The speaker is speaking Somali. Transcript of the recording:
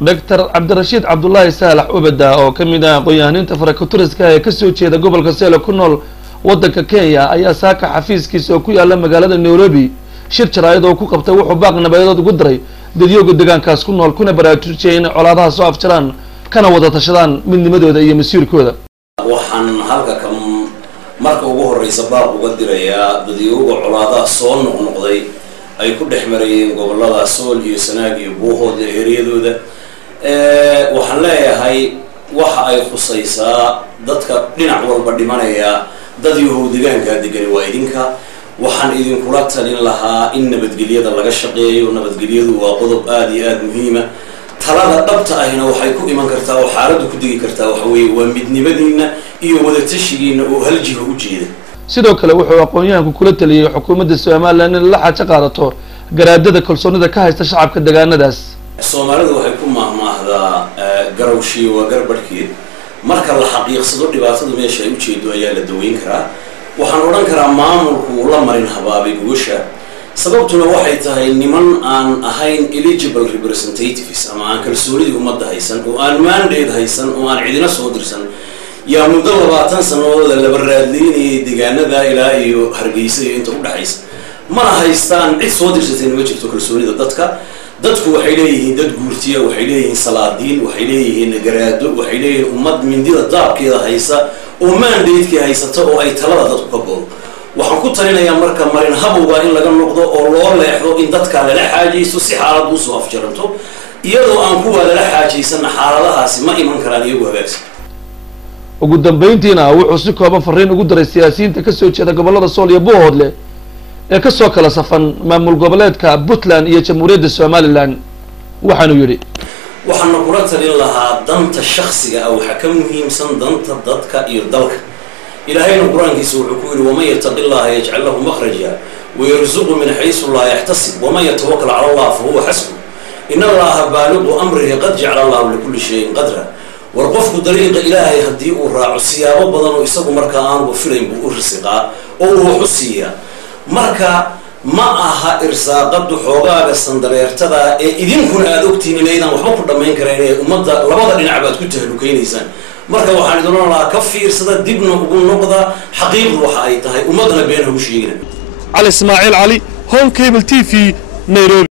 دكتور عبد الرشيد عبد الله سالح أبدا أو كمدا قيانين تفركتورس كا كسوتشي دا قبل كسيلو كنول ودك كينيا أي ساكا حفيز كيسو كويا لما قالت نيروبي شرط رايد أو كوكب توحو باقنا بيضات قدري ديو قدقان كاس كنول كنا براتوتشين على صوف شران كان وضع تشران من مدو دا يمسير كودا waxaan halka kam marka ugu horeysa baaq uga diraya dadiyooga colaadaha soo noqnoqday ay ku dhexmarayeen gobolada Sool iyo Sanaag iyo Buuhood eeriyadooda waxaan leeyahay waxa ay khusaysaa dadka dhinac walba dhimanaya dadiyooga deegaanka degan waa idinka waxaan idin kula talin lahaa in nabadgelyada laga shaqeeyo nabadgelyadu waa qodob aad iyo aad muhiim ah talada dhabta ahina waxay ku iman kartaa oo xaaladu ku digi kartaa waxa weeye waa midnimadiina iyo wada tashigiina oo hal jiho u jeeda sidoo kale wuxuu aqoon-yahanku kula taliyay xukuumadda Soomaaliland in la xaaj qaadato garaadada kalsoonida ka haysta shacabka deegaanadaas Soomaalidu waxay ku maahmaahdaa garawshi waa garbarkeed marka la xaqiiqsado dhibaatada meesha ay u jeedo ayaa la daweyn karaa waxaan oran karaa maamulku la marin habaabay guusha sababtuna waxay tahay niman aan ahayn eligible representatives ama aan kalsoonida ummadda haysan oo aan mandate haysan oo aan cidina soo dirsan yaa muddo 20 sanadood la baraadleeyay deegaanada ilaa iyo Hargeysa iyo inta u dhaxaysa ma haystaan cid soo dirsatay ma jirto kalsoonida dadku waxay leeyihiin dad guurtiya waxay leeyihiin salaadiin waxay leeyihiin garaado waxay leeyihiin ummad mindida daabkeeda haysa oo mandate-ka haysata oo ay talada dadku ka boqdo waxaan ku talinayaa marka marin habowga in laga noqdo oo loo leexdo in dadka la xaajayso si xaalad u soo afjaranto iyadoo aan ku wada la xaajaysan xaaladahaasi ma iman karaan iyagu hagaagsan ugu dambeyntiina wuxuu si kooban fariin ugu daray siyaasiyiinta ka soo jeeda gobolada Sool iyo Buuhood ee ka soo kala safan maamul goboleedka Puntland iyo Jamhuuriyadda Somaliland waxaanu yiri waxaan kula talin lahaa danta shakhsiga ah waxa ka muhiimsan danta dadka iyo dalka إلهينا القرآن يقول ومن يتق الله يجعل له مخرجا ويرزقه من حيث لا يحتسب ومن يتوكل على الله فهو حسبه إن الله بالغ أمره قد جعل الله لكل شيء قدرا والقفك طريق إلهي هديه الراع السيابة بدن ويسقوا مركان وفيلم بأرسقا أو حسيا مركا ما أها إرساقد حوجا السندريرتدا إذن كن أدوكتين إلينا وحبك دمين كرينه ومضى لبض النعبات كنت هلوكين إنسان marka waxaan idin oran lahaa ka fiirsada dibna ugu noqda xaqiiqdu waxa ay tahay ummadna beenahu sheegina Ali Ismaaciil Ali Home Cable TV Nairobi